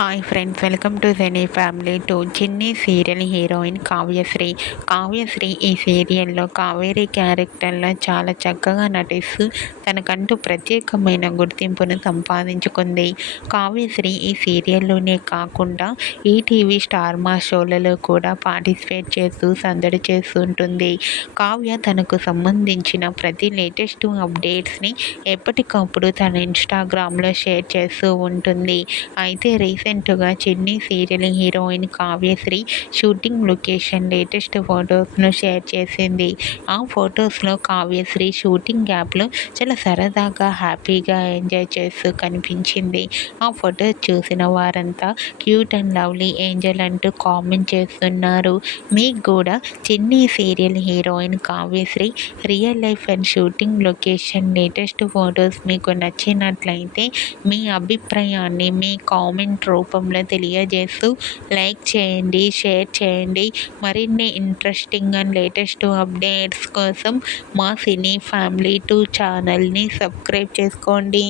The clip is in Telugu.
Hi friends, welcome to Jeni family two. Chinni serial heroine Kavyasri. Kavyasri ఈ సీరియల్లో కావేరి క్యారెక్టర్లో చాలా చక్కగా నటిస్తూ తనకంటూ ప్రత్యేకమైన గుర్తింపును సంపాదించుకుంది. కావ్యశ్రీ ఈ సీరియల్లోనే కాకుండా ఈటీవీ స్టార్ మా షోలలో కూడా పార్టిసిపేట్ చేస్తూ సందడి చేస్తుంటుంది. కావ్య తనకు సంబంధించిన ప్రతి లేటెస్ట్ అప్డేట్స్ని ఎప్పటికప్పుడు తన ఇన్స్టాగ్రామ్లో షేర్ చేస్తూ ఉంటుంది. అయితే రీసెంట్గా Chinni serial heroine Kavyasri shooting location latest ఫొటోస్ను షేర్ చేసింది. ఆ ఫొటోస్లో కావ్యశ్రీ షూటింగ్ యాప్లో చాలా సరదాగా హ్యాపీగా ఎంజాయ్ చేస్తూ కనిపించింది. ఆ ఫొటోస్ చూసిన వారంతా క్యూట్ అండ్ లవ్లీ ఏంజల్ అంటూ కామెంట్ చేస్తున్నారు. మీకు కూడా చిన్ని serial heroine Kavyasri real life and shooting location latest photos మీకు నచ్చినట్లయితే మీ అభిప్రాయాన్ని మీ కామెంట్ రూపంలో తెలియజేస్తూ లైక్ చేయండి, షేర్ చేయండి. మరిన్ని ఇంట్రెస్టింగ్ అండ్ లేటెస్ట్ అప్డేట్స్ కోసం మా సినీ ఫ్యామిలీ 2 ఛానల్ని సబ్స్క్రైబ్ చేసుకోండి.